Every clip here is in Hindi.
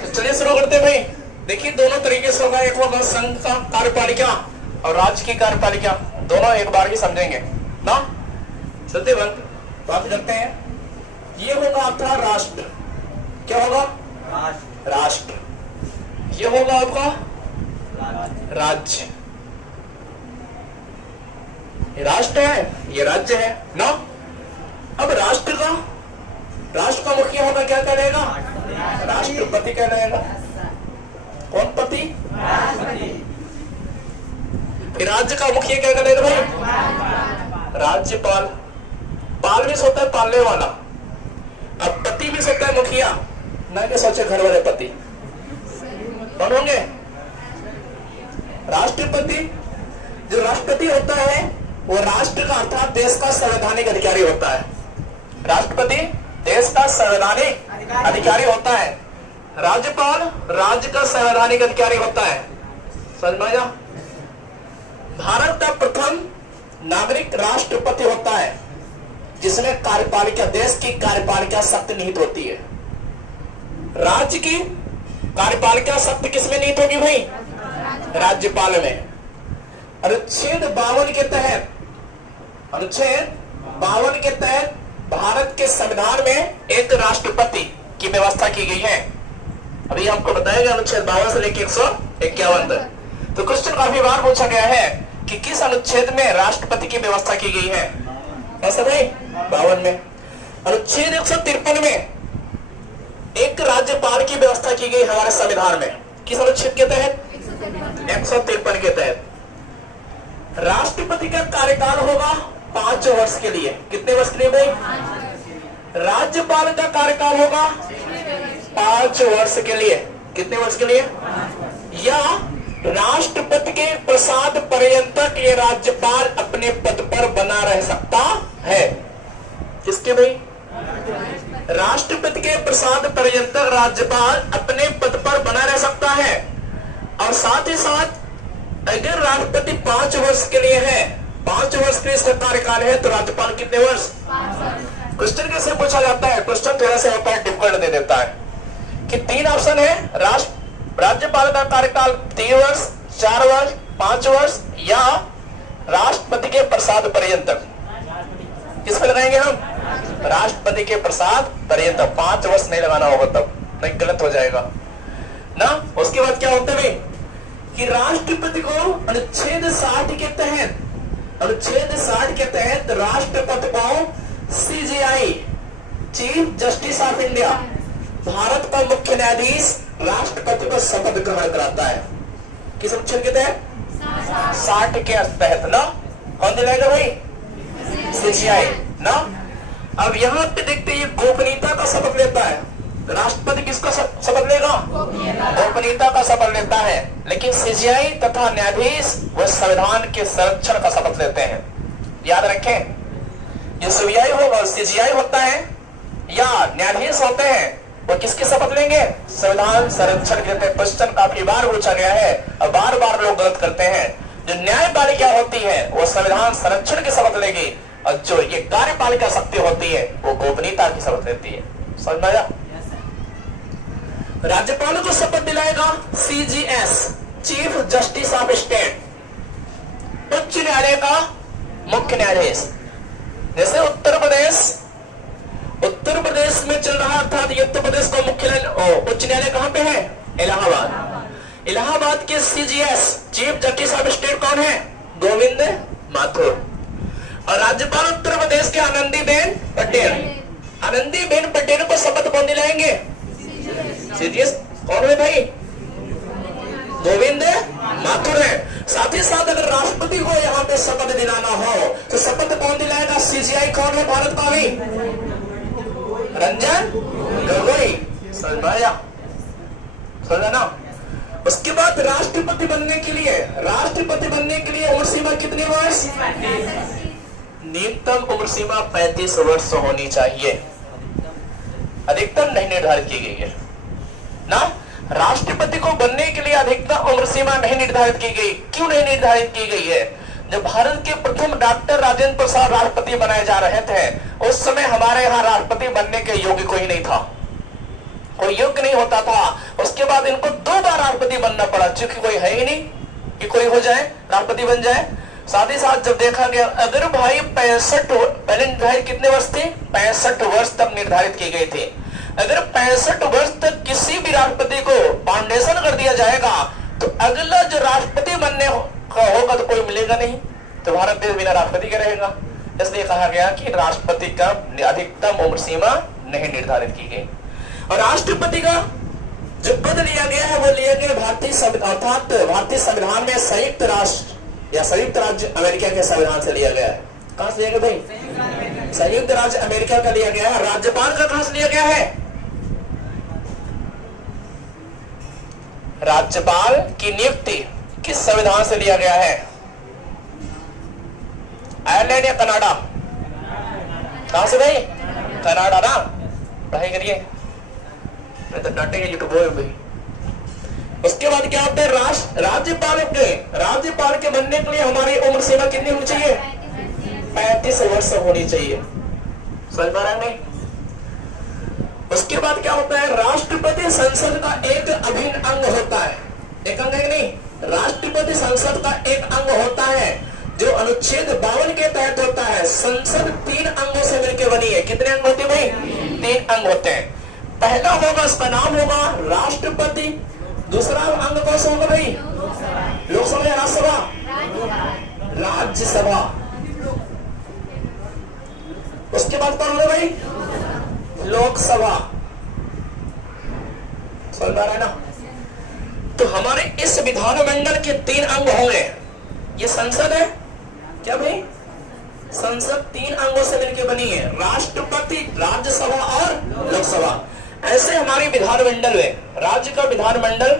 तो चलिए शुरू करते हैं भाई। देखिए दोनों तरीके से होगा, एक होगा संघ का कार्यपालिका और राज्य की कार्यपालिका, दोनों एक बार ही समझेंगे ना। चलते बंद बात करते हैं। ये होगा आपका राष्ट्र, क्या होगा? राष्ट्र। ये होगा आपका राज्य। ये राष्ट्र है, ये राज्य है ना। अब राष्ट्र का मुखिया होगा, क्या कहलाएगा? राष्ट्रपति कहलाएगा। कौन पति? राज्य का मुखिया क्या कहलाएगा भाई? राज्यपाल। पाल भी होता है पालने वाला, अब पति भी होता है मुखिया। ना कि सोचे घर वाले पति कौन होंगे? राष्ट्रपति। जो राष्ट्रपति होता है वो राष्ट्र का अर्थात देश का संवैधानिक अधिकारी होता है। राष्ट्रपति देश का संवैधानिक अधिकारी होता है। राज्यपाल राज्य का संवैधानिक अधिकारी होता है। समझ में आया? भारत का प्रथम नागरिक राष्ट्रपति होता है जिसमें कार्यपालिका, देश की कार्यपालिका शक्ति निहित होती है। राज्य की कार्यपालिका शक्ति किसमें निहित होगी भाई? राज्यपाल में। अनुच्छेद 52 के तहत, अनुच्छेद 52 के तहत भारत के संविधान में एक राष्ट्रपति की व्यवस्था की गई है। अभी आपको बताएगा अनुच्छेद 52 से लेकर 151 तक। तो क्वेश्चन काफी बार पूछा गया है कि किस अनुच्छेद में राष्ट्रपति की व्यवस्था की गई है? ऐसा भाई 52 में। अनुच्छेद 153 में एक राज्यपाल की व्यवस्था की गई हमारे संविधान में। किस अनुच्छेद के तहत? 153 के तहत। राष्ट्रपति का कार्यकाल होगा 5 वर्ष के लिए। कितने वर्ष के लिए भाई? राज्यपाल का कार्यकाल होगा 5 वर्ष के लिए। कितने वर्ष के लिए? या राष्ट्रपति के प्रसाद पर्यंतक ये राज्यपाल अपने पद पर बना रह सकता है। किसके भाई? राष्ट्रपति के प्रसाद पर्यंतक राज्यपाल अपने पद पर बना रह सकता है। और साथ ही साथ अगर राष्ट्रपति 5 वर्ष के लिए है, 5 वर्ष के इसका कार्यकाल है, तो राज्यपाल कितने वर्ष? क्वेश्चन कैसे पूछा जाता है? क्वेश्चन थोड़ा सा होता है डिफिकल्ट दे देता है कि 3 ऑप्शन है। राज्यपाल का कार्यकाल 3 वर्ष, 4 वर्ष, 5 वर्ष या राष्ट्रपति के प्रसाद पर्यंतक। किस पे लगाएंगे हम? राष्ट्रपति के प्रसाद पर्यंतक। 5 वर्ष नहीं लगाना होगा तब नहीं, गलत हो जाएगा ना। उसके बाद क्या होता है कि राष्ट्रपति को अनुच्छेद 60 के तहत, अनुच्छेद 60 के तहत राष्ट्रपति को CGI, chief justice of India, Bharat का मुख्य न्यायाधीश राष्ट्रपति को शपथ ग्रहण कराता है। किस अनुच्छेद के तहत? 60 के तहत ना। कौन दिलाएगा भाई? सीजीआई ना। अब यहाँ पे देखते हैं ये गोपनीयता का शपथ लेता है। राष्ट्रपति किसका शपथ लेगा? गोपनीयता का शपथ लेता है। लेकिन सीजीआई तथा न्यायाधीश वह संविधान के संरक्षण का शपथ लेते हैं। याद रखें, जो सीजीआई होता है या न्यायाधीश होते हैं वो किसकी शपथ लेंगे? संविधान संरक्षण के। क्वेश्चन काफी बार पूछा गया है और बार बार लोग गलत करते हैं। जो न्यायपालिका होती है वो संविधान संरक्षण की शपथ लेगी और जो ये कार्यपालिका शक्ति होती है वो गोपनीयता की शपथ लेती है। समझ में आया? राज्यपाल को शपथ दिलाएगा CGS, chief justice of state, उच्च न्यायालय का मुख्य न्यायाधीश। जैसे उत्तर प्रदेश में चल रहा था, उत्तर प्रदेश का मुख्य उच्च न्यायालय कहां पे है? इलाहाबाद। इलाहाबाद के CGS, chief justice of state कौन है? गोविंद माथुर। और राज्यपाल उत्तर प्रदेश के आनंदीबेन पटेल। आनंदीबेन पटेल को शपथ कौन दिलाएंगे? सीजीएस। कौन है भाई? गोविंद माथुर है। साथ ही साथ अगर राष्ट्रपति को यहाँ पे शपथ दिलाना हो तो शपथ कौन दिलाएगा? सीजीआई कौन है भारत का? भी रंजन गोगोई। समझाया? समझा ना। उसके बाद राष्ट्रपति बनने के लिए उम्र सीमा कितनी वर्ष? न्यूनतम उम्र सीमा 35 वर्ष होनी चाहिए, अधिकतम नहीं निर्धारित की गई है ना। राष्ट्रपति को बनने के लिए अधिकतम उम्र सीमा नहीं निर्धारित की गई। क्यों नहीं निर्धारित की गई है? जब भारत के प्रथम डॉक्टर राजेंद्र प्रसाद राष्ट्रपति बनाए जा रहे थे उस समय हमारे यहाँ राष्ट्रपति बनने के योग्य कोई नहीं था। कोई योग्य नहीं होता था। उसके बाद इनको 2 बार राष्ट्रपति बनना पड़ा, क्योंकि कोई है ही नहीं कि कोई हो जाए राष्ट्रपति बन जाए। साथ ही साथ जब देखा गया अगर भाई 65 पहले निर्धारित कितने वर्ष थे, 65 वर्ष तक निर्धारित की गए थे। अगर 65 वर्ष तक किसी भी राष्ट्रपति को फाउंडेशन कर दिया जाएगा तो अगला जो राष्ट्रपति बनने का होगा तो कोई मिलेगा नहीं, तो भारत देश बिना राष्ट्रपति के रहेगा। इसलिए कहा गया कि राष्ट्रपति का अधिकतम उम्र सीमा नहीं निर्धारित की गई। और राष्ट्रपति का जो पद लिया गया है वो लिया गया भारतीय संविधान में संयुक्त राष्ट्र या संयुक्त राज्य अमेरिका के संविधान से लिया गया है। कहां से लिया गया भाई? संयुक्त राज्य अमेरिका का लिया गया है। राज्यपाल का कहां से लिया गया है? राज्यपाल की नियुक्ति किस संविधान से लिया गया है? आयरलैंड या कनाडा? कहां से भाई? कनाडा ना। पढ़ाई करिए, तो डांटेंगे यूट्यूब में। उसके बाद क्या होता है? राज्यपाल के बनने के लिए हमारी उम्र सीमा कितनी होनी चाहिए? 35 वर्ष होनी चाहिए। समझ पा रहे हैं? उसके बाद क्या होता है? राष्ट्रपति संसद का एक अभिन्न अंग होता है। एक अंग है नहीं, राष्ट्रपति संसद का एक अंग होता है जो अनुच्छेद 52 के तहत होता है। संसद 3 अंगों से मिलकर बनी है। कितने अंग होते हैं भाई? 3 अंग होते हैं। पहला होगा, उसका नाम होगा राष्ट्रपति। दूसरा अंग कौन सा होगा भाई? लोकसभा या राज्यसभा? राज्यसभा। उसके बाद कौन होगा भाई? लोकसभा। समझ पा रहे हैं ना? तो हमारे इस विधानमंडल के 3 अंग होंगे। ये संसद है क्या भाई? संसद 3 अंगों से मिलकर बनी है, राष्ट्रपति, राज्यसभा और लोकसभा। ऐसे हमारी विधानमंडल है। राज्य का विधानमंडल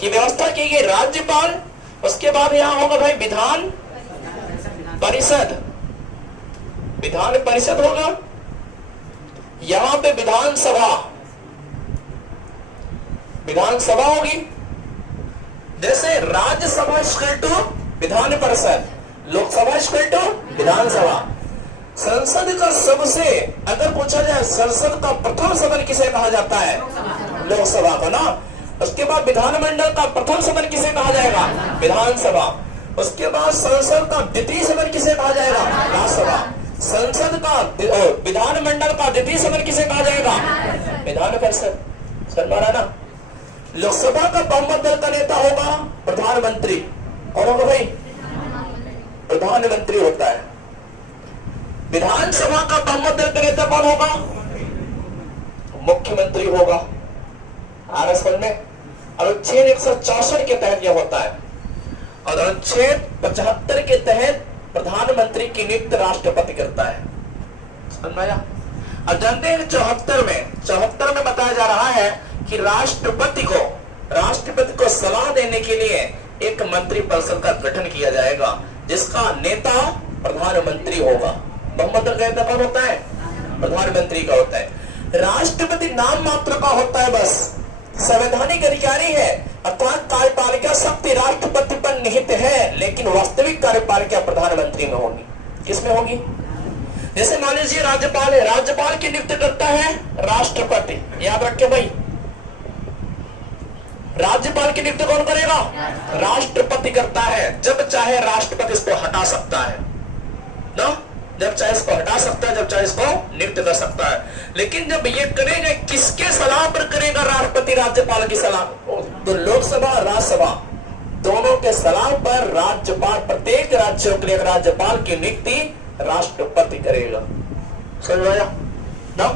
की व्यवस्था की गई राज्यपाल। उसके बाद यहां होगा भाई विधान परिषद। विधान परिषद होगा, यहां पे विधानसभा होगी। जैसे Rajya Sabha equal to Vidhan Parishad, Lok Sabha equal to विधानसभा। संसद का सबसे, अगर पूछा जाए संसद का प्रथम सदन किसे कहा जाता है? लोकसभा को ना। उसके बाद विधानमंडल का प्रथम सदन किसे कहा जाएगा? विधानसभा। उसके बाद संसद का द्वितीय सदन किसे कहा जाएगा? राज्यसभा। संसद का विधानमंडल का द्वितीय सदन किसे कहा जाएगा? विधान परिषद। समझ रहा ना? लोकसभा का बहुमत दल का नेता होगा प्रधानमंत्री। कौन होगा भाई? प्रधानमंत्री होता है। विधानसभा का बहुमत दल का नेता कौन होगा? मुख्यमंत्री होगा। आरएसएल में अनुच्छेद 164 के तहत यह होता है और अनुच्छेद 75 के तहत प्रधानमंत्री की नियुक्ति राष्ट्रपति करता है। समझ में आया? और जानते हैं 74 में बताया जा रहा है कि राष्ट्रपति को सलाह देने के लिए एक मंत्रिपरिषद का गठन किया जाएगा जिसका नेता प्रधानमंत्री होगा। बहुमत का नेता कौन होता है? प्रधानमंत्री का होता है। राष्ट्रपति नाम मात्र का होता है, बस संवैधानिक अधिकारी है, अर्थात कार्यपालिका शक्ति राष्ट्रपति पर निहित है, लेकिन वास्तविक कार्यपालिका प्रधानमंत्री में होगी। किसमें होगी? जैसे मान लीजिए राज्यपाल है, राज्यपाल की नियुक्ति करता है राष्ट्रपति। याद रखे भाई, राज्यपाल की नियुक्ति कौन करेगा? राष्ट्रपति करता है। जब चाहे राष्ट्रपति इसको हटा सकता है ना, जब चाहे इसको हटा सकता है, जब चाहे इसको नियुक्त कर सकता है। लेकिन जब ये करेगा, किसके सलाह पर करेगा राष्ट्रपति? राज्यपाल की सलाह। तो लोकसभा और राज्यसभा दोनों के सलाह पर राज्यपाल, प्रत्येक राज्यों के लिए राज्यपाल की नियुक्ति राष्ट्रपति करेगा। समझ आया ना?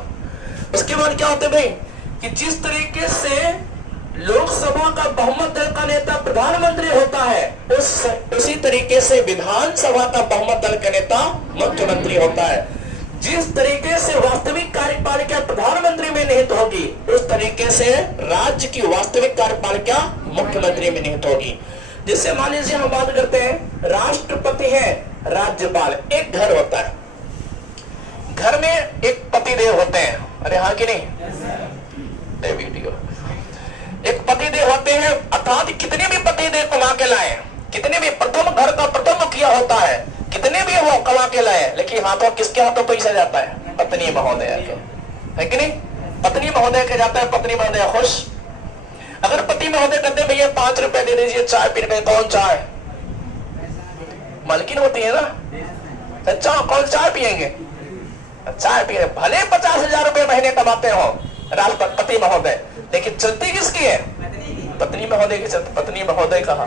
उसके बाद क्या होता है भाई कि जिस तरीके से लोकसभा का बहुमत दल का नेता प्रधानमंत्री होता है, उसी तरीके से विधानसभा का बहुमत दल का नेता मुख्यमंत्री होता है। जिस तरीके से वास्तविक कार्यपालिका प्रधानमंत्री में निहित होगी, उस तरीके से राज्य की वास्तविक कार्यपालिका मुख्यमंत्री में निहित होगी। जैसे मान लीजिए हम बात करते हैं, राष्ट्रपति है, राज्यपाल। एक घर होता है, घर में एक पतिदेव होते हैं। अरे हाँ कि नहीं? वीडियो एक पतिदेव होते हैं, अर्थात कितने भी पतिदेव कमा के लाए, कितने भी प्रथम घर का प्रथम मुखिया होता है, कितने भी वो कमा के लाए, लेकिन हाथों किसके हाथों पैसा जाता है? पत्नी महोदय के, है कि नहीं? पत्नी महोदय के जाता है, पत्नी महोदय खुश। अगर पति महोदय कहते हैं भैया 5 रुपए दे दीजिए चाय पीने में, कौन चाय? मालकिन होती है ना, अच्छा कौन चाय पियेंगे? चाय पिए, भले 50,000 रुपए महीने कमाते हो राष्ट्रपति महोदय, लेकिन चलती किसकी है? पत्नी महोदय की चलती। पत्नी महोदय कहा,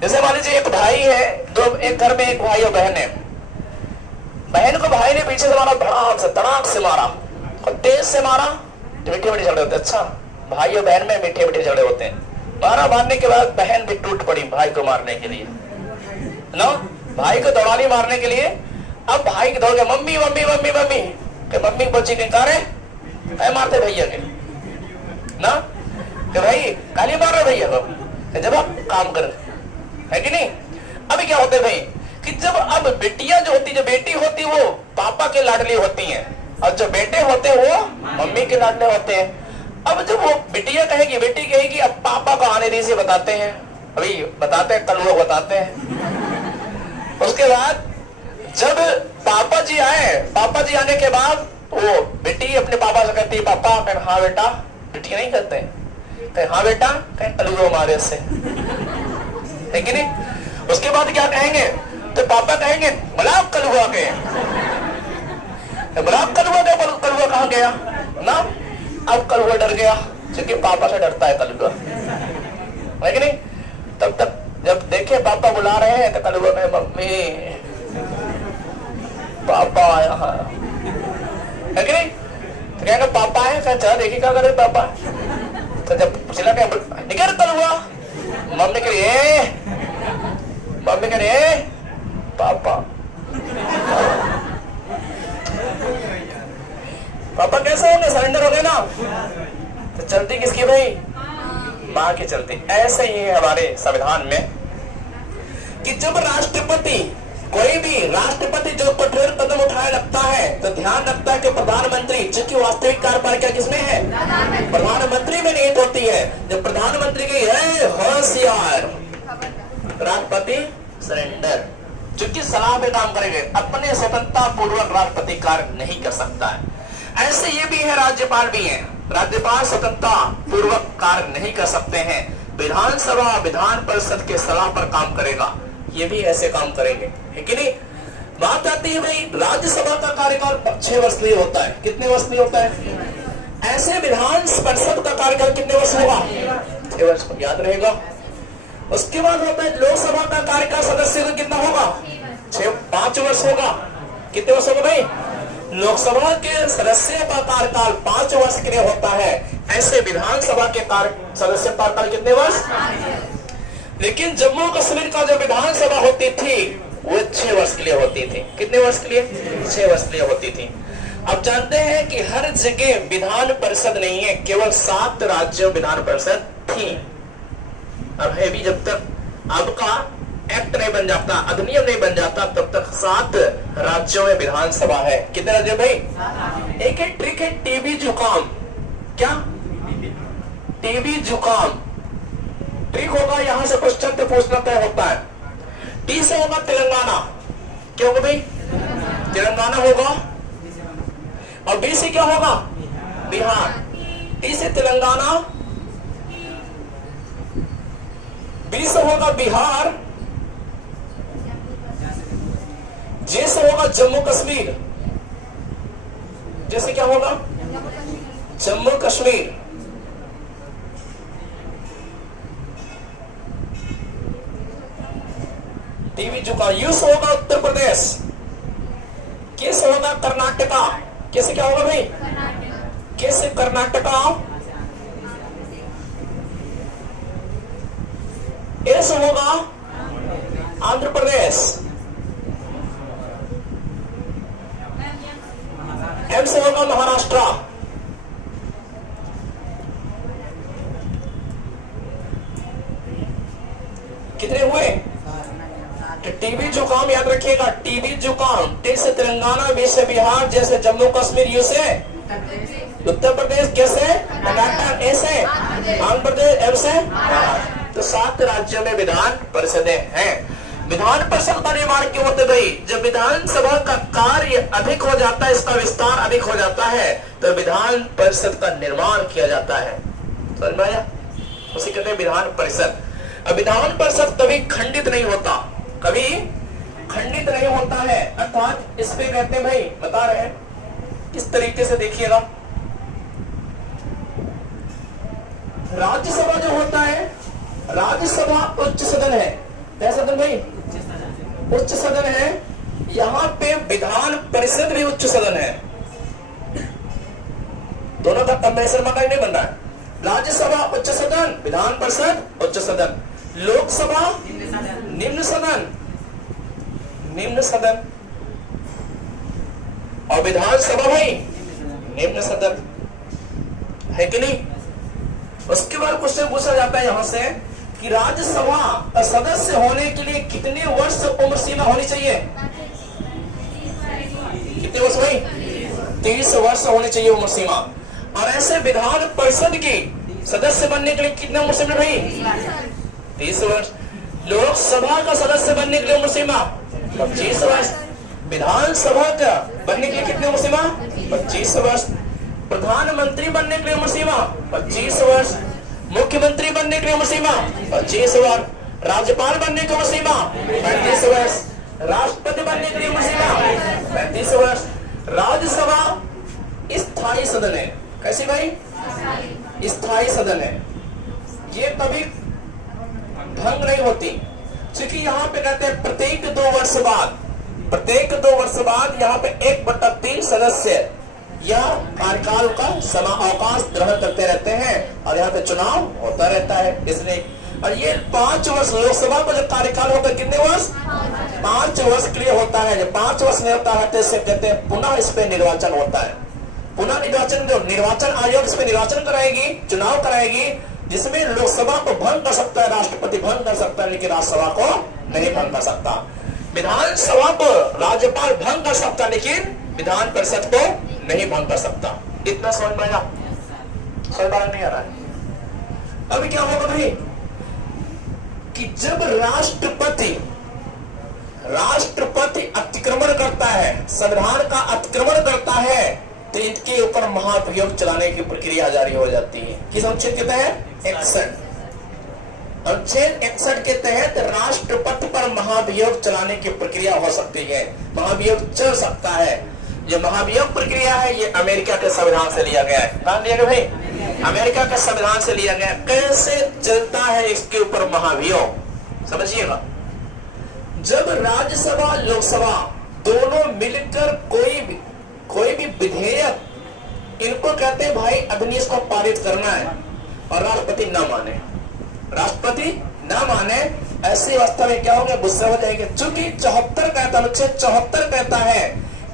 जैसे मान लीजिए एक भाई है, दो, एक घर में एक भाई और बहन है। बहन को भाई ने पीछे से मारा, धड़ाक से मारा, और तेज से मारा, मीठे मीठे झगड़े होते। अच्छा, भाई और बहन में मीठे मीठे झगड़े होते हैं। मारने के बाद बहन भी टूट पड़ी भाई को मारने के लिए ना, भाई को दौड़ानी मारने के लिए। अब भाई की दौड़ गया, मम्मी मम्मी मम्मी मम्मी के, मम्मी बच्ची के कारे मारते भैया के ना, कि भाई गाली मार रहे भैया को, जब आप काम कर, है कि नहीं? अभी क्या होते भाई कि जब अब बेटियां जो होती, जो बेटी होती वो पापा के लाडली होती हैं, और जो बेटे होते हैं वो मम्मी के लाडले होते हैं। अब जब वो बेटियां कहेगी, बेटी कहेगी अब पापा को आने दीजिए, बताते हैं, अभी बताते हैं, कल वो बताते हैं। उसके बाद जब पापा जी आए, पापा जी आने के बाद वो बेटी अपने पापा से कहती है, पापा? कहें हाँ बेटा। बेटी नहीं कहते, कहें हाँ बेटा, कहें कल वो हमारे से, है कि नहीं? उसके बाद क्या कहेंगे? तो पापा कहेंगे मलाक कलुआ के, मलाक कलुआ के, कलुआ कहाँ गया ना? अब कलुआ डर गया, क्योंकि पापा से डरता है कलुआ, है कि नहीं? तब तक जब देखे पापा बुला रहे हैं तो कलुआ कहे मम्मी पापा यहाँ, है कि नहीं? तो कहेंगे पापा है, कहते देखिए क्या करे पापा। तो जब पूछना निकल कलुआ, मम्मी करिए, मम्मी करिए पापा, पापा कैसे होंगे? सरेंडर हो गए ना। तो चलती किसकी भाई? माँ की चलती। ऐसे ही है हमारे संविधान में कि जब राष्ट्रपति, कोई भी राष्ट्रपति जो कठोर कदम उठाए लगता है तो ध्यान रखता है कि प्रधानमंत्री, जिसकी वास्तविक कार्यपालिका किसमें है? प्रधानमंत्री में निहित होती है। जब प्रधानमंत्री की है होशियार, राष्ट्रपति सरेंडर, चूंकि सलाह पे काम करेंगे, अपने स्वतंत्रता पूर्वक राष्ट्रपति कार्य नहीं कर सकता है। ऐसे ये भी है, राज्यपाल भी है, राज्यपाल स्वतंत्रता पूर्वक कार्य नहीं कर सकते हैं। विधानसभा विधान परिषद के सलाह पर काम करेगा, ये भी ऐसे काम करेंगे, है कि नहीं? बात आती है भाई, राज्यसभा का कार्यकाल 6 वर्ष के लिए होता है। कितने वर्ष के लिए होता है? ऐसे विधान परिषद का कार्यकाल कितने वर्ष होगा? 6 वर्ष, याद रहेगा। उसके बाद होता है लोकसभा का कार्यकाल सदस्य का कितना होगा? 5 वर्ष होगा। कितने वर्ष होगा भाई? लोकसभा के सदस्य का कार्यकाल 5 वर्ष के लिए होता है। ऐसे विधानसभा के सदस्य का कार्यकाल कितने वर्ष? लेकिन जम्मू कश्मीर का जो विधानसभा होती थी वो 6 वर्ष के लिए होती थी। कितने वर्ष के लिए? 6 वर्ष के लिए होती थी। अब जानते हैं कि हर जगह विधान परिषद नहीं है, केवल 7 राज्यों विधान परिषद थी। अब है भी, जब तक आपका एक्ट नहीं बन जाता, अधिनियम नहीं बन जाता, तब तक 7 राज्यों में विधानसभा है। कितने राज्य भाई? एक है ट्रिक है टीबी जुकाम। क्या? टीबी जुकाम ट्रिक होगा, यहां से क्वेश्चन तो पूछना तय होता है। टी से होगा तेलंगाना, क्या होगा भाई? तेलंगाना होगा। और बी से क्या होगा? बिहार। टी से तेलंगाना, बी से होगा बिहार, जे से होगा जम्मू कश्मीर। जैसे क्या होगा? जम्मू कश्मीर। टीवी जुका। यू से होगा उत्तर प्रदेश। के से होगा कर्नाटका। कैसे क्या होगा भाई? के से कर्नाटका। ए से होगा आंध्र प्रदेश। एम से होगा महाराष्ट्र। कितने हुए? टीबी जुकाम याद रखिएगा, टीबी जुकाम। टी से तेलंगाना, बी से बिहार, जैसे जम्मू कश्मीर, यू से उत्तर प्रदेश, कैसे कर्नाटक, ए से आंध्र प्रदेश, एम से। तो 7 राज्यों में विधान परिषदें हैं। विधान परिषद का निर्माण क्यों होता है भाई? जब विधानसभा का कार्य अधिक हो जाता है, इसका विस्तार अधिक हो जाता है, तो विधान परिषद का निर्माण किया जाता है। समझ में आया? उसे कहते हैं विधान परिषद। अब विधान परिषद कभी खंडित नहीं होता, कभी खंडित नहीं होता है, अर्थात इस पे कहते हैं भाई, बता रहे हैं किस तरीके से, देखिएगा। राज्यसभा जो होता है, राज्यसभा उच्च सदन है। क्या सदन भाई? उच्च सदन है। यहां पे विधान परिषद भी उच्च सदन है। दोनों का कंबेसर मकान नहीं बन रहा है। राज्यसभा उच्च सदन, विधान परिषद उच्च सदन, लोकसभा निम्न सदन, निम्न सदन, और विधानसभा भाई निम्न सदन है कि नहीं? उसके बाद क्वेश्चन पूछा जाता है यहां से कि राज्यसभा का सदस्य होने के लिए कितने वर्ष उम्र सीमा होनी चाहिए? कितने वर्ष भाई? 30 वर्ष होनी चाहिए उम्र सीमा। और ऐसे विधान परिषद के सदस्य बनने के लिए कितने उम्र सीमा भाई? 30 वर्ष। लोकसभा का सदस्य बनने के लिए उम्र सीमा 25 वर्ष। विधानसभा का बनने के लिए कितने उम्र सीमा? 25 वर्ष। प्रधानमंत्री बनने के लिए उम्र सीमा 25 वर्ष। मुख्यमंत्री बनने के लिए उम्र सीमा 25 वर्ष। राज्यपाल बनने की उम्र सीमा 35 वर्ष। राष्ट्रपति बनने के लिए उम्र सीमा 35 वर्ष। राज्यसभा स्थायी सदन है। कैसी भाई? स्थायी सदन है। ये कभी भंग नहीं होती, क्योंकि यहाँ पे कहते हैं प्रत्येक 2 वर्ष बाद, प्रत्येक 2 वर्ष बाद यहाँ पे 1/3 सदस्य या कार्यकाल का अवकाश ग्रहण करते रहते हैं, और यहाँ पे चुनाव होता रहता है। इसलिए और ये 5 वर्ष लोकसभा का जब कार्यकाल होता है, कितने वर्ष? 5 वर्ष के लिए होता है। जब 5 वर्ष में होता है तो इसे कहते हैं पुनः इस पे निर्वाचन होता है। पुनः निर्वाचन, जो निर्वाचन आयोग इस पे निर्वाचन कराएगी, चुनाव कराएगी, जिसमें लोकसभा को भंग कर सकता है, राष्ट्रपति भंग कर सकता है, लेकिन राज्यसभा को नहीं भंग कर सकता। विधानसभा को राज्यपाल भंग कर सकता, लेकिन विधान परिषद को नहीं भंग कर सकता। इतना समझ में आया? समझ में नहीं आ रहा है? अभी क्या होगा भाई कि जब राष्ट्रपति अतिक्रमण करता है, संविधान का अतिक्रमण करता है, तो इनके ऊपर महाभियोग चलाने की प्रक्रिया जारी हो जाती है। किस अनुच्छेद के तहत? 61। अनुच्छेद 61 के तहत राष्ट्रपति पर महाभियोग चलाने की प्रक्रिया हो सकती है, महाभियोग चल सकता है। ये महाभियोग प्रक्रिया है, ये अमेरिका के संविधान से लिया गया है। कहां लिया गया भाई? अमेरिका के संविधान से लिया गया। कैसे चलता है इसके ऊपर महाभियोग, समझिएगा। जब राज्यसभा लोकसभा दोनों मिलकर कोई भी विधेयक, इनको कहते हैं भाई अधिनियम को पारित करना है, और राष्ट्रपति ना माने, राष्ट्रपति ना माने, ऐसी अवस्था में क्या होगा? गुस्सा हो जाएंगे। चूंकि 74 कहता, अनुच्छेद 74 कहता है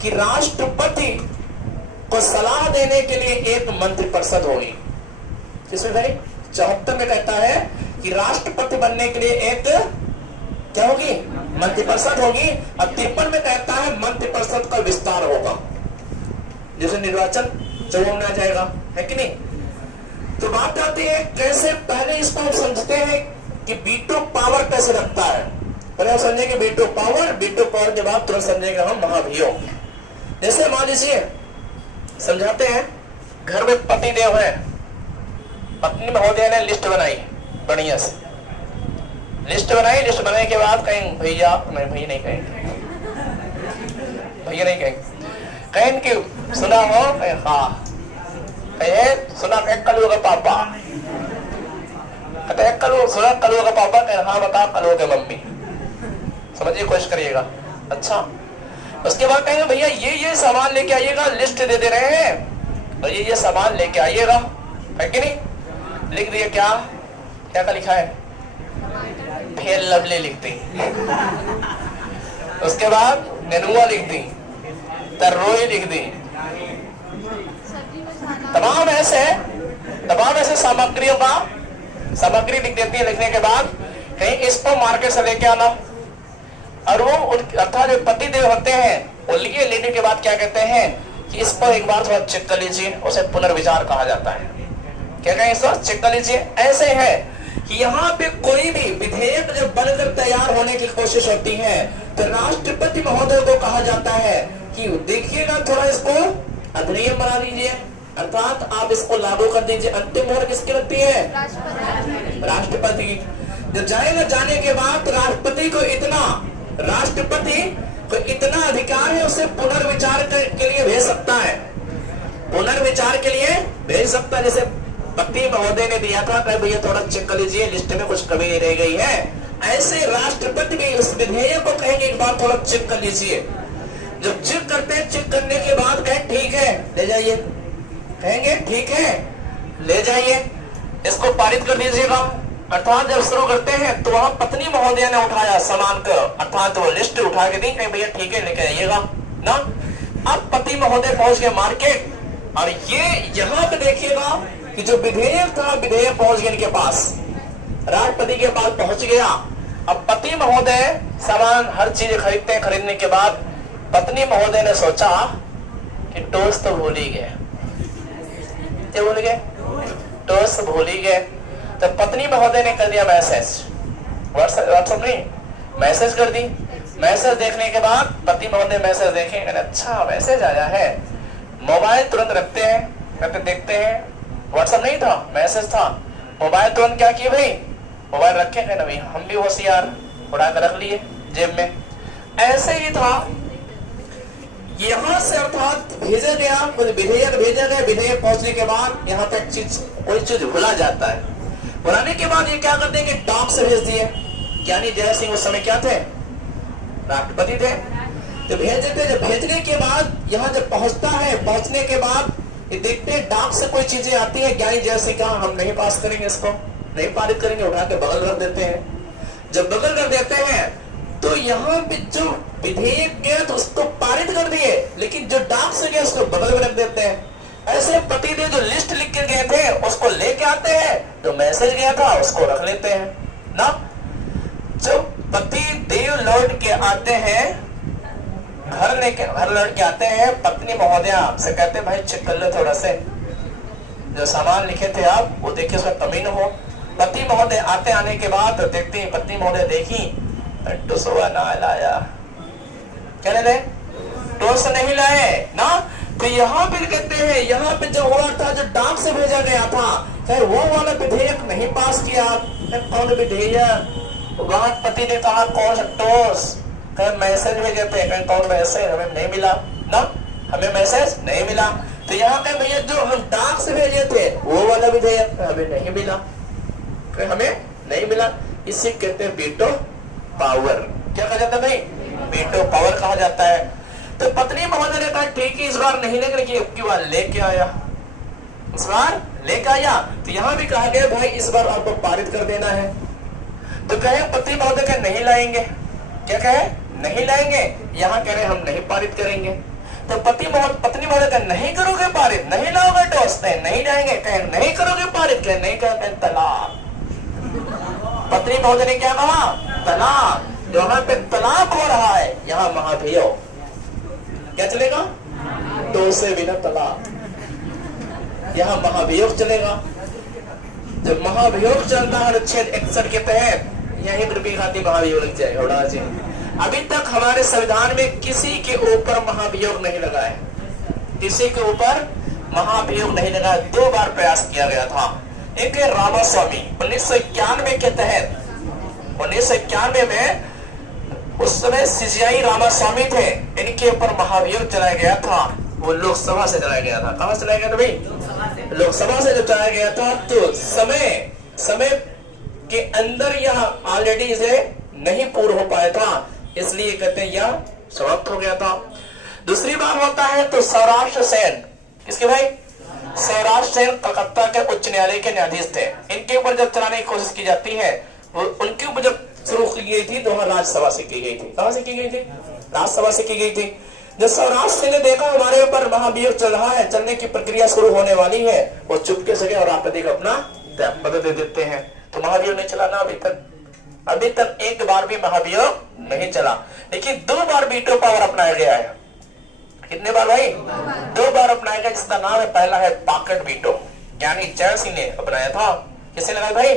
कि राष्ट्रपति को सलाह देने के लिए एक मंत्रिपरिषद होगी। किसमें भाई? 74 में कहता है कि राष्ट्रपति बनने के लिए एक क्या होगी? मंत्रिपरिषद होगी। और 53 में कहता है मंत्रिपरिषद का विस्तार होगा, जैसे निर्वाचन जब होना जाएगा, है कि नहीं? तो बात आती है कैसे, पहले इसको हम समझते हैं कि वीटो पावर कैसे रखता है। पहले हम समझेंगे वीटो पावर के बाद तुरंत समझेंगे हम महाभियोग। जैसे मान लीजिए, समझाते हैं, घर में पति देव है, पत्नी महोदय ने लिस्ट बनाई, बढ़िया से लिस्ट बनाई। लिस्ट बनाने के बाद कहीं भैया नहीं कहेंगे, भैया नहीं कहेंगे, कहें कि सुना हो, हाँ कहे सुना, कलू का पापा, सुना कलू का पापा, कहे हाँ बता कलू के मम्मी। समझिए, कोशिश करिएगा। अच्छा, उसके बाद कहेंगे भैया ये सामान लेके आइएगा, लिस्ट दे रहे हैं, और ये सामान लेके आइएगा, है कि नहीं? लिख दिए क्या क्या लिखा है? फेल लवली लिख दी। उसके बाद नेनुआ लिख दी, तर्रोई लिख दी। तमाम ऐसे सामग्रियों का सामग्री लिख देती है। लिखने के बाद कहीं इसको मार्केट से लेके आना, और वो अर्थात जो पति देव होते हैं वो लिए लेने के बाद क्या कहते हैं कि इसको एक बार थोड़ा चेक कर लीजिए, उसे पुनर्विचार कहा जाता है। क्या कहें? इसको चेक कर लीजिए। ऐसे है कि यहाँ पे कोई भी विधेयक जब बनकर तैयार होने की कोशिश होती है तो राष्ट्रपति महोदय को कहा जाता है कि देखिएगा थोड़ा इसको अधिनियम बना दीजिए, अर्थात आप इसको लागू कर दीजिए। अंतिम मोहर किसकी लगती है? राष्ट्रपति की। जब जाएगा, जाने के बाद राष्ट्रपति को इतना अधिकार है, उसे पुनर्विचार के लिए भेज सकता है, पुनर्विचार के लिए भेज सकता है। जैसे पति महोदय ने दिया था कि भैया थोड़ा चेक कर लीजिए, लिस्ट में कुछ कमी रह गई है, ऐसे राष्ट्रपति भी उस विधेयक को कहेंगे एक बार थोड़ा चेक कर लीजिए। जब चेक करते हैं, चेक करने के बाद कहें ठीक है ले जाइए, कहेंगे ठीक है ले जाइए, इसको पारित कर दीजिएगा। अर्थात जब शुरू करते हैं तो वहां पत्नी महोदय ने उठाया सामान को, अर्थात वो लिस्ट उठा के दी, भैया ठीक है लेके आइएगा ना। अब पति महोदय पहुंच गए मार्केट, और ये यहाँ पे देखिएगा कि जो विधेयक था, विधेयक पहुंच गया इनके पास, राष्ट्रपति के पास पहुंच गया। अब पति महोदय सामान हर चीज खरीदते हैं, खरीदने के बाद पत्नी महोदय ने सोचा कि टोस्ट तो भूल ही गए। क्या भूल गए? टोस्ट भूल ही गए। तो पत्नी महोदय ने कर दिया मैसेज, व्हाट्सएप नहीं, मैसेज कर दी। मैसेज देखने के बाद पति महोदय मैसेज देखे, अच्छा मैसेज आया है, मोबाइल तुरंत रखते हैं, कहते देखते हैं, व्हाट्सएप नहीं था मैसेज था। मोबाइल तुरंत क्या किए भाई, मोबाइल रखे है ना भाई, हम भी होशियार, उड़ा कर रख लिए जेब में। ऐसे ही था, यहाँ से अर्थात भेजा गया, विधेयक भेजा गया, विधेयक पहुंचने के बाद यहाँ तक कोई चीज भुला जाता है। बुलाने के बाद ये क्या करते हैं कि डाक से भेज दिए। ज्ञानी जय सिंह उस समय क्या थे? राष्ट्रपति थे। तो भेज देते, जब भेजने के बाद यहाँ जब पहुंचता है, पहुंचने के बाद ये देखते हैं डाक से कोई चीजें आती है, ज्ञानी जय सिंह कहा हम नहीं पास करेंगे, इसको नहीं पारित करेंगे, उठा के बगल रख देते हैं। जब बगल कर देते हैं तो यहाँ पे जो विधेयक गया तो उसको पारित कर दिए, लेकिन जो डाक से गया उसको बगल में रख देते हैं। ऐसे पति देव जो लिस्ट लिख के गए थे उसको लेके आते हैं, जो मैसेज गया था उसको रख लेते हैं ना। जो पति देव लौट के आते हैं, घर लौट के आते हैं, पत्नी महोदय से कहते हैं भाई चेक कर लो थोड़ा से, जो सामान लिखे थे आप वो देखिए उसमें कमी न हो। पति महोदय आने के बाद देखते हैं, पत्नी महोदय देखी टोसवा ना लाया, क्या ले टोस नहीं लाए ना। तो यहाँ पे कहते हैं, यहाँ पे जो हुआ था, जो डाक से भेजा गया था, खैर वो वाला विधेयक नहीं पास किया। कौन विधेयक? वहां पति ने कहा कौन सा टोस, कहीं मैसेज भेजे थे, कहीं कौन मैसेज, हमें नहीं मिला ना, हमें मैसेज नहीं मिला। तो यहाँ पे भैया जो हम डाक से भेजे थे वो वाला विधेयक हमें नहीं मिला, हमें नहीं मिला। इसे कहते हैं वीटो पावर। क्या कहा जाता है भाई? वीटो पावर कहा जाता है। तो पत्नी महोदय ने कहा ठीक है इस बार नहीं लेकर की बार लेके आया, इस बार लेके आया। तो यहाँ भी कहा गया भाई इस बार आपको पारित कर देना है। तो कहे पति महोदय का नहीं लाएंगे, क्या कहे नहीं लाएंगे, यहाँ कह रहे हम नहीं पारित करेंगे। तो पत्नी महोदय का नहीं करोगे पारित, नहीं लाओगे टोस्ट, नहीं लाएंगे, कहे नहीं करोगे पारित, कहे नहीं कहे तलाक। पत्नी महोदय ने क्या कहा? तलाक। जहाँ पे तलाक हो रहा है यहाँ महाभियोग, क्या चलेगा? दो से बिना तलाक, यहाँ महाभियोग चलेगा। जब महाभियोग चलता है अनुच्छेद 61 के तहत यही रुपये खाती महाभियोग लग जाएगा। उड़ा जी, अभी तक हमारे संविधान में किसी के ऊपर महाभियोग नहीं लगा है, किसी के ऊपर महाभियोग नहीं लगा। 2 बार प्रयास किया गया था। एक रामास्वामी 1991 के तहत, 1991 में उस समय सीजीआई रामास्वामी थे, इनके ऊपर महाभियोग चलाया गया था। वो लोकसभा से चलाया गया था। कहां से चलाया गया था भाई? लोकसभा से जब चलाया गया था तो समय के अंदर यह ऑलरेडी इसे नहीं पूर्ण हो पाया था, इसलिए कहते हैं यह समाप्त हो गया था। दूसरी बार होता है तो सौराष्ट्र सेन, किसके भाई? सौराष्ट्र सेन कलकत्ता के उच्च न्यायालय के न्यायाधीश थे। इनके ऊपर जब चलाने की कोशिश की जाती है, उनके ऊपर जब शुरू की गई थी तो वहां राज्यसभा से की गई थी। कहां से की गई थी? राज्यसभा से की गई थी। जब सौराष्ट्र सेन ने देखा हमारे ऊपर महाभियोग चल रहा है, चलने की प्रक्रिया शुरू होने वाली है, वो चुपके से गए और राष्ट्रपति को अपना मदद दे देते हैं। तो महाभियोग नहीं चला ना अभी तक एक बार भी महाभियोग नहीं चला। लेकिन 2 बार वीटो पावर अपनाया गया है। कितने बार भाई? 2 बार अपनाया गया, जिसका नाम है, पहला है पॉकेट वीटो, यानी जय सिंह ने अपनाया था। किसने लगाया भाई?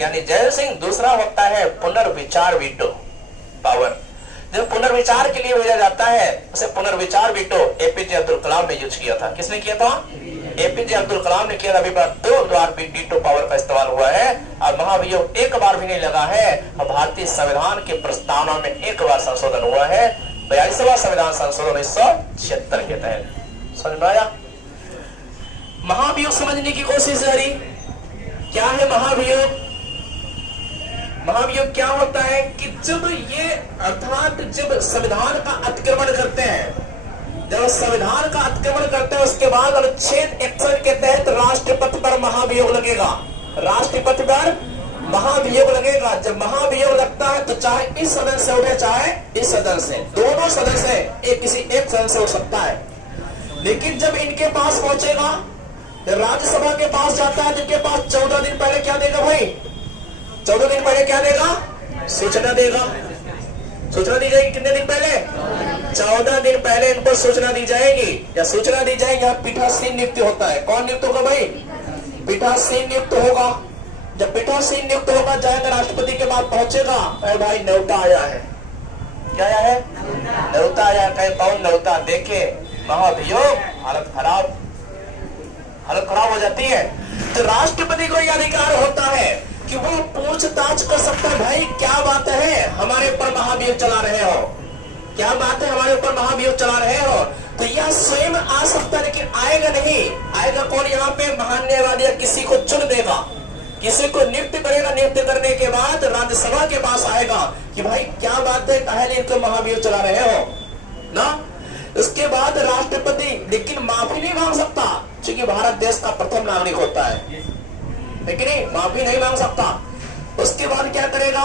यानी जय सिंह। दूसरा होता है पुनर्विचार वीटो पावर। जब पुनर्विचार के लिए भेजा जाता है उसे पुनर्विचार वीटो एपीजे अब्दुल कलाम ने यूज किया था। किसने किया था? एपीजे अब्दुल कलाम ने किया था। अभी बार 2 बार वीटो पावर का इस्तेमाल हुआ है और महाभियोग एक बार भी नहीं लगा है। और भारतीय संविधान के प्रस्तावना में एक बार संशोधन हुआ है, 42वां संविधान संशोधन 1976 के तहत। समझ में आया? महाभियोग समझने की कोशिश करी। क्या है महाभियोग? महाभियोग क्या होता है कि जब ये अर्थात जब संविधान का अतिक्रमण करते हैं, जब संविधान का अतिक्रमण करते हैं उसके बाद अनुच्छेद 61 के तहत राष्ट्रपति पर महाभियोग लगेगा। राष्ट्रपति पर महाभियोग लगेगा। जब महाभियोग लगता है तो चाहे इस सदन से उठे चाहे इस सदन से, दोनों सदन से एक किसी एक सदन से उठ सकता है। लेकिन जब इनके पास पहुंचेगा, राज्यसभा के पास जाता है, जिनके पास 14 दिन पहले क्या देगा भाई? 14 दिन पहले क्या देगा? सूचना देगा। सूचना दी जाएगी कितने दिन पहले? 14 दिन पहले इनको सूचना दी जाएगी। या सूचना दी जाएगी। यहाँ पीठासीन नियुक्त होता है। कौन नियुक्त होगा भाई? पीठासीन नियुक्त होगा। जब पीठासीन नियुक्त होगा, जाएगा राष्ट्रपति के पास पहुंचेगा, अरे भाई न्योता आया है। क्या आया है? न्योता आया है। कहे कौन न्योता? देखे महाभियोग, हालत खराब हो जाती है। तो राष्ट्रपति को यह अधिकार होता है कि वो पूछताछ कर सकता है, भाई क्या बात है हमारे ऊपर महाभियोग चला रहे हो, क्या बात है हमारे ऊपर महाभियोग चला रहे हो। तो यह स्वयं आ सकता है, लेकिन आएगा नहीं। आएगा कौन? यहाँ पे महान्यायवादी या किसी को चुन देगा, किसी को नियुक्त करेगा। नियुक्त करने के बाद राज्यसभा के पास आएगा कि भाई क्या बात है, काहे इनको महाभियोग चला रहे हो ना। उसके बाद राष्ट्रपति लेकिन माफी नहीं मांग सकता, क्योंकि भारत देश का प्रथम नागरिक होता है, लेकिन माफी नहीं मांग सकता। उसके बाद क्या करेगा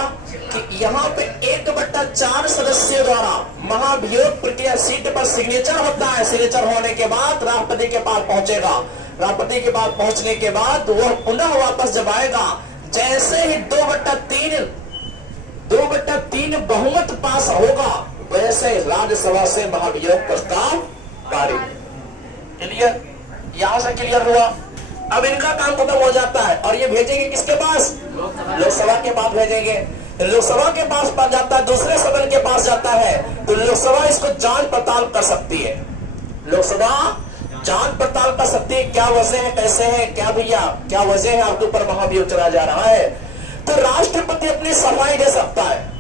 कि यहाँ पे 1/4 सदस्यों द्वारा महाभियोग प्रक्रिया सीट पर सिग्नेचर होता है। सिग्नेचर होने के बाद राष्ट्रपति के पास पहुंचेगा। राष्ट्रपति के पास पहुंचने के बाद वह पुनः वापस जब आएगा, जैसे ही 2/3 बहुमत पास होगा, वैसे राज्यसभा से महाभियोग प्रस्ताव पारित। क्लियर? यहां से क्लियर हुआ। अब इनका काम खत्म हो जाता है और ये भेजेंगे किसके पास? लोकसभा के पास भेजेंगे। लोकसभा के पास जाता है, दूसरे सदन के पास जाता है, तो लोकसभा इसको जांच पड़ताल कर सकती है। लोकसभा जांच पड़ताल कर सकती है, क्या वजह है, कैसे है, क्या भैया क्या वजह है आपके ऊपर महाभियोग चला जा रहा है। तो राष्ट्रपति अपनी सफाई दे सकता है।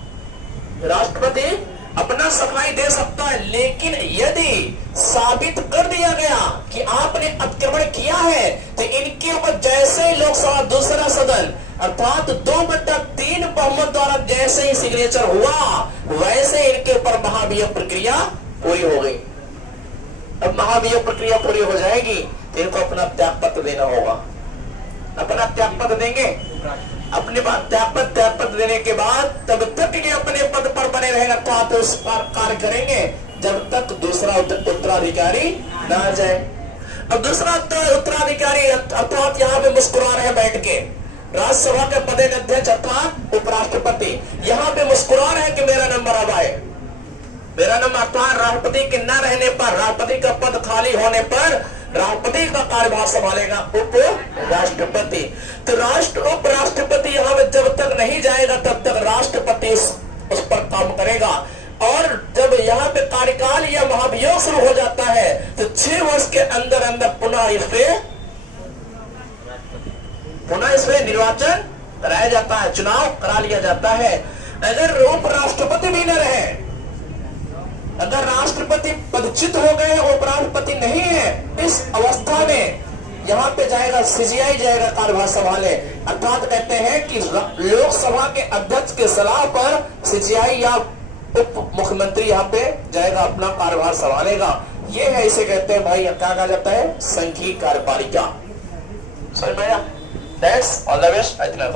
राष्ट्रपति अपना सफाई दे सकता है, लेकिन यदि साबित कर दिया गया कि आपने अतिक्रमण किया है, तो इनके ऊपर जैसे ही लोकसभा दूसरा सदन अर्थात 2/3 बहुमत द्वारा जैसे ही सिग्नेचर हुआ, वैसे इनके ऊपर महाभियोग प्रक्रिया पूरी हो गई। अब महाभियोग प्रक्रिया पूरी हो जाएगी तो इनको अपना त्याग पत्र देना होगा। अपना त्याग पत्र देंगे। अपने त्याग पत्र देने के बाद तब तक ये अपने पद पर बने रहेगा, तो उस पर कार्य करेंगे जब तक दूसरा उत्तराधिकारी न आ जाए। अब दूसरा उत्तराधिकारी अर्थात यहाँ पे मुस्कुरा रहे बैठ के, राज्यसभा के पदेन अध्यक्ष अर्थात उपराष्ट्रपति यहाँ पे मुस्कुरा रहे कि मेरा नंबर अब आए। मेरा नंबर अर्थात राष्ट्रपति के न रहने पर, राष्ट्रपति का पद खाली होने पर राष्ट्रपति का कार्यभार संभालेगा उप राष्ट्रपति। तो उप राष्ट्रपति यहाँ में जब तक नहीं जाएगा तब तक राष्ट्रपति उस पर काम करेगा। और जब यहाँ पे कार्यकाल या महाभियोग शुरू हो जाता है तो 6 वर्ष के अंदर अंदर पुनः इस पे निर्वाचन कराया जाता है, चुनाव करा लिया जाता है। अगर उप राष्ट्रपति भी न रहे, अगर राष्ट्रपति पदच्युत हो गए, उपराष्ट्रपति नहीं है, इस अवस्था में यहाँ पे जाएगा सीजीआई जाएगा कार्यभार संभाले। अर्थात कहते हैं कि लोकसभा के अध्यक्ष के सलाह पर सीजीआई या उप मुख्यमंत्री यहाँ पे जाएगा, अपना कार्यभार संभालेगा। ये है, इसे कहते हैं भाई क्या कहा जाता है? संघीय कार्यपालिका। समझ में आया? That's all the best. इतना